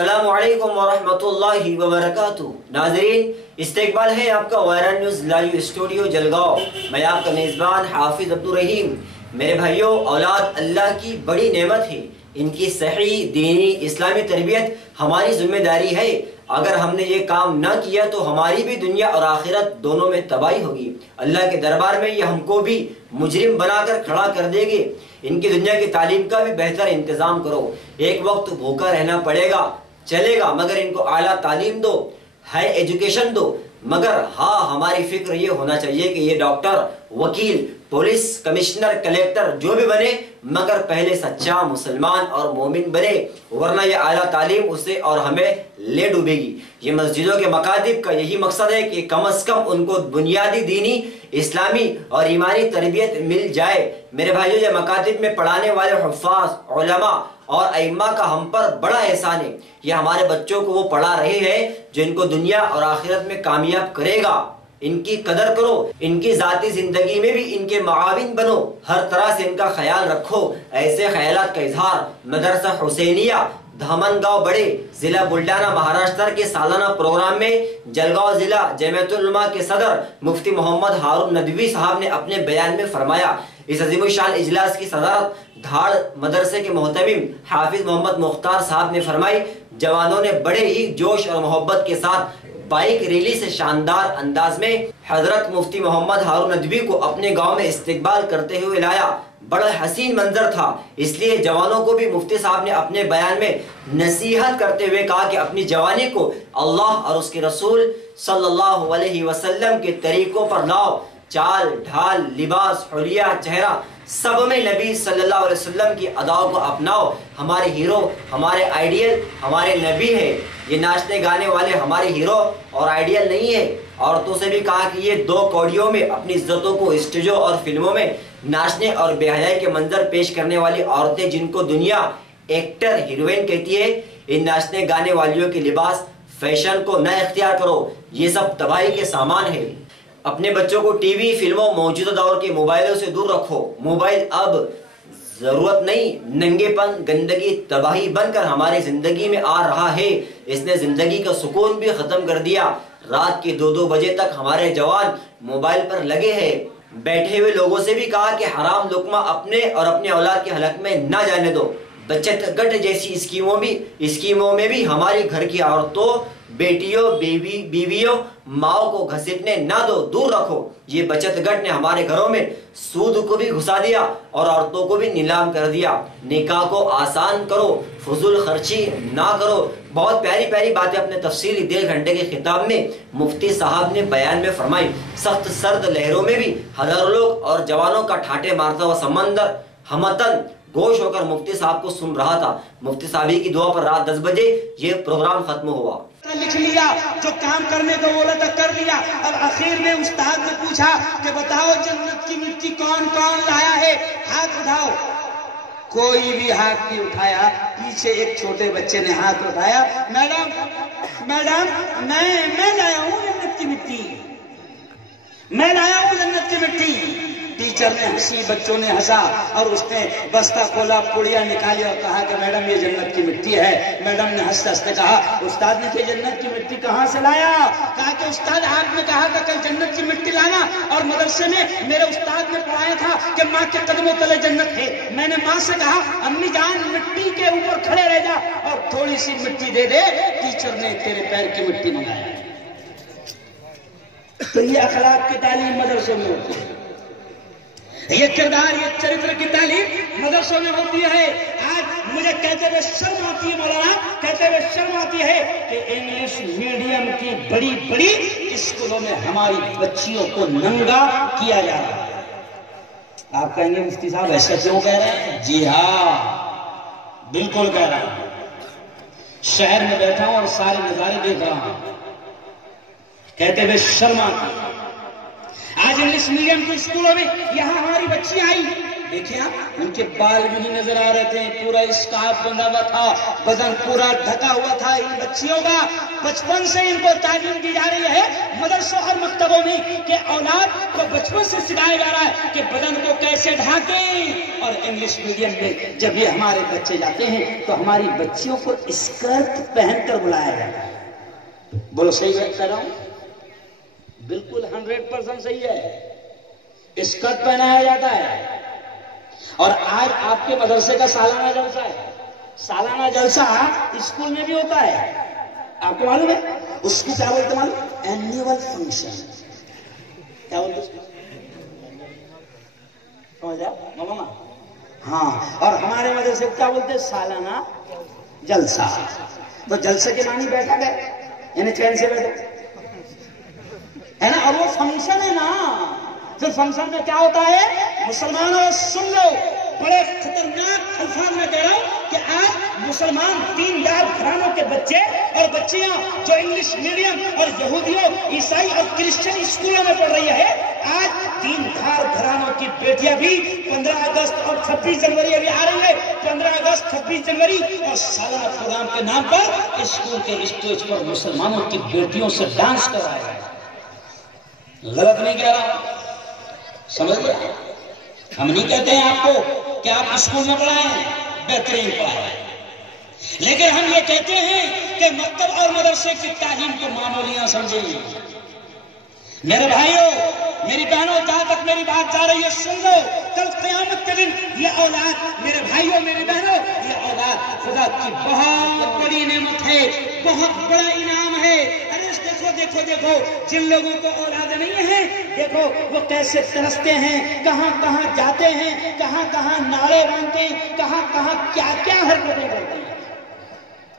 अस्सलामु अलैकुम वरहमतुल्लाहि वबरकातुहू। नाज़रीन, इस्तकबाल है आपका viral news live studio Jalgaon. मैं आपका मेज़बान हाफिज़ अब्दुल रहीम। मेरे भाइयों, औलाद अल्लाह की बड़ी नेमत है। इनकी सही दीनी इस्लामी तरबियत हमारी जिम्मेदारी है। अगर हमने ये काम ना किया तो हमारी भी दुनिया और आखिरत दोनों में तबाही होगी। अल्लाह के दरबार में ये हमको भी मुजरिम बनाकर खड़ा कर देंगे। इनकी दुनिया की तालीम का भी बेहतर इंतज़ाम करो। एक वक्त भूखा रहना पड़ेगा, चलेगा, मगर इनको आला तालीम दो, हाई एजुकेशन दो। मगर हाँ, हमारी फिक्र ये होना चाहिए कि ये डॉक्टर, वकील, पुलिस, कमिश्नर, कलेक्टर जो भी बने, मगर पहले सच्चा मुसलमान और मोमिन बने, वरना ये आला तालीम उसे और हमें ले डूबेगी। ये मस्जिदों के मकातिब का यही मकसद है कि कम अज कम उनको बुनियादी दीनी, इस्लामी और ईमानी तरबियत मिल जाए। मेरे भाइयों, ये मकातिब में पढ़ाने वाले हुफ़्फ़ाज़, उलमा और अइम्मा का हम पर बड़ा एहसान है। ये हमारे बच्चों को वो पढ़ा रहे हैं जो इनको दुनिया और आखिरत में कामयाब करेगा। इनकी कदर करो, इनकी ज़ाती ज़िंदगी में भी इनके मुआविन बनो, हर तरह से इनका ख्याल रखो। ऐसे ख्यालात का इजहार मदरसा हुसैनिया धामनगांव बड़े जिला बुल्ढाना महाराष्ट्र के सालाना प्रोग्राम में जलगांव जिला जमीयत उलमा के सदर मुफ्ती मोहम्मद हारून नदवी साहब ने अपने बयान में फरमाया। इस अजीमुशान इजलास की सदारत धाड़ मदरसे के मोहतमिम हाफिज मोहम्मद मुख्तार साहब ने फरमाई। जवानों ने बड़े ही जोश और मोहब्बत के साथ बाइक रैली से शानदार अंदाज में हजरत मुफ्ती मोहम्मद हारून नदवी को अपने गांव में इस्तकबाल करते हुए लाया। बड़ा हसीन मंजर था, इसलिए जवानों को भी मुफ्ती साहब ने अपने बयान में नसीहत करते हुए कहा कि अपनी जवानी को अल्लाह और उसके रसूल सल्लल्लाहु अलैहि वसल्लम के तरीकों पर लाओ। चाल ढाल, लिबास, हुलिया, चेहरा, सब में नबी सल्लल्लाहु अलैहि वसल्लम की अदाओं को अपनाओ। हमारे हीरो, हमारे आइडियल हमारे नबी है। ये नाचने गाने वाले हमारे हीरो और आइडियल नहीं है। औरतों से भी कहा कि ये दो कौड़ियों में अपनी इज्जतों को स्टेजों और फिल्मों में नाचने और बेहयाई के मंजर पेश करने वाली औरतें, जिनको दुनिया एक्टर, हीरोइन कहती है, इन नाचने गाने वालियों के लिबास, फैशन को न इख्तियार करो। ये सब तबाही के सामान है। अपने बच्चों को टीवी, फिल्मों, मौजूदा दौर के मोबाइलों से दूर रखो। मोबाइल अब जरूरत नहीं, नंगेपन, गंदगी, तबाही बनकर हमारी जिंदगी में आ रहा है। इसने जिंदगी का सुकून भी खत्म कर दिया। रात के 2-2 बजे तक हमारे जवान मोबाइल पर लगे हैं। बैठे हुए लोगों से भी कहा कि हराम लुकमा अपने और अपने औलाद के हलक में न जाने दो। बचत गट जैसी स्कीमों में भी हमारी घर की औरतों, बेटियों, बीवियों, माओ को घसीटने ना दो, दूर रखो। ये बचत गट ने हमारे घरों में सूद को भी घुसा दिया और औरतों को भी नीलाम कर दिया। निकाह को आसान करो, फजूल खर्ची ना करो। बहुत प्यारी प्यारी बातें अपने तफसीली 1.5 घंटे के खिताब में मुफ्ती साहब ने बयान में फरमाई। सख्त सर्द लहरों में भी हजारों लोग और जवानों का ठाटे मारता हुआ समंदर हमतन गोश होकर मुफ्ती साहब को सुन रहा था। मुफ्ती साहब की दुआ पर रात 10 बजे ये प्रोग्राम खत्म हुआ। लिख लिया, जो काम करने को बोला था कर लिया। अब आखिर में उस्ताद ने पूछा कि बताओ जन्नत की मिट्टी कौन कौन लाया है, हाथ उठाओ। कोई भी हाथ नहीं उठाया। पीछे एक छोटे बच्चे ने हाथ उठाया, मैडम मैं लाया हूँ जन्नत की मिट्टी, मैं लाया हूँ जन्नत की मिट्टी। टीचर ने हंसी, बच्चों ने हंसा और उसने बस्ता खोला, पुड़िया निकाली और कहा कि मैडम ये जन्नत की मिट्टी है। मैडम ने हंसते हंसते कहा, उस्ताद ने कि जन्नत की मिट्टी कहाँ से लाया? कहा कि उस्ताद आपने कहा था कल जन्नत की मिट्टी लाना, और मदरसे में मेरे उस्ताद ने पढ़ाया था कि माँ के कदमों तले जन्नत है। मैंने माँ से कहा, अम्मी जान मिट्टी के ऊपर खड़े रह जा और थोड़ी सी मिट्टी दे दे। टीचर ने तेरे पैर की मिट्टी मंगाई। तो ये अखलाक की तालीम मदरसों में होती है, ये किरदार, ये चरित्र की तालीम मदरसों में होती है। आज मुझे कहते हुए शर्म आती है, मौलाना कहते हुए शर्म आती है कि इंग्लिश मीडियम की बड़ी बड़ी स्कूलों में हमारी बच्चियों को नंगा किया जा रहा है। आप कहेंगे मुफ्ती साहब ऐसा क्यों कह रहे हैं? जी हाँ, बिल्कुल कह रहा हूं। शहर में बैठा हूं और सारे नजारे देख रहा हूं, कहते हुए शर्म आती है। आज इंग्लिश मीडियम के स्कूलों में यहां हमारी बच्चियां आई, देखिए आप, उनके बाल भी नहीं नजर आ रहे थे, पूरा स्कार्फ बंधा हुआ था, बदन पूरा ढका हुआ था। इन बच्चियों का बचपन से इनको तालीम दी जा रही है मदरसों और मकतबों में कि औलाद को बचपन से सिखाया जा रहा है कि बदन को कैसे ढाकें। और इंग्लिश मीडियम में जब ये हमारे बच्चे जाते हैं तो हमारी बच्चियों को स्कर्ट पहनकर बुलाया जाता है। बोलो सही बात कर रहा हूं? बिल्कुल 100% सही है, स्कर्ट पहनाया जाता है। और आज आपके मदरसे का सालाना जलसा है। सालाना जलसा स्कूल में भी होता है, आपको मालूम है? उसको क्या बोलते मालूम? Annual function. क्या बोलते उसको? समझ आया मामा? हाँ, और हमारे मदरसे को क्या बोलते? सालाना जलसा। तो जलसे के मानी बैठा गए, यानी चैन से बैठो, है ना? और वो फंक्शन है ना, फिर फंक्शन में क्या होता है? मुसलमानों सुन लो, बड़े खतरनाक अल्फाज में कह रहा हूं कि आज मुसलमान दीनदार घरानों के बच्चे और बच्चियां जो इंग्लिश मीडियम और यहूदियों, ईसाई और क्रिश्चियन स्कूलों में पढ़ रही है, आज दीनदार घरानों की बेटियां भी 15 अगस्त और 26 जनवरी अभी आ रही है, 15 अगस्त 26 जनवरी और सालाना प्रोग्राम के नाम पर स्कूल के स्टेज पर मुसलमानों की बेटियों से डांस करवाया है। गलत नहीं कह रहा, समझ गया? हम नहीं कहते हैं आपको कि आप स्कूल में पढ़ाएं, बेहतरीन पढ़ाएं, लेकिन हम ये कहते हैं कि मकतब और मदरसे की तालीम को मामूलियां समझें। मेरे भाइयों, मेरी बहनों, जहां तक मेरी बात जा रही है सुन लो, कल क़यामत के दिन ये औलाद, मेरे भाइयों मेरी बहनों, ये औलाद खुदा की बहुत बड़ी नेमत है, बहुत बड़ा इनाम है। अरे देखो देखो देखो, जिन लोगों को औलाद नहीं है, देखो वो कैसे तरसते हैं, कहां कहां जाते हैं, कहां कहां नारे बांधते हैं, कहां कहां क्या क्या हरकतें करते हैं।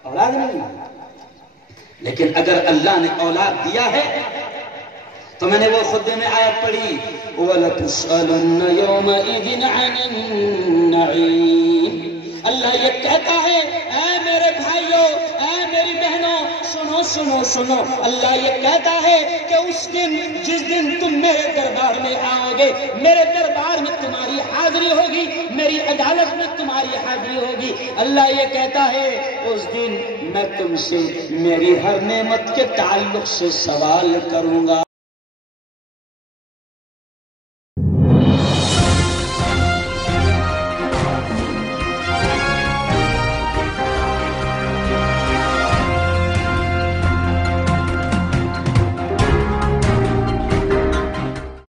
औलाद नहीं, लेकिन अगर अल्लाह ने औलाद दिया है तो मैंने वो खुद में आयत पढ़ी, वलतुसअलुन्न यौमइज़िन अनिन नईम। अल्लाह ये कहता है, ऐ मेरे भाइयों, ऐ मेरी बहनों, सुनो सुनो सुनो, अल्लाह ये कहता है कि उस दिन, जिस दिन तुम मेरे दरबार में आओगे, मेरे दरबार में तुम्हारी हाजिरी होगी, मेरी अदालत में तुम्हारी हाजिरी होगी, अल्लाह ये कहता है उस दिन मैं तुमसे मेरी हर नेमत के ताल्लुक से सवाल करूंगा।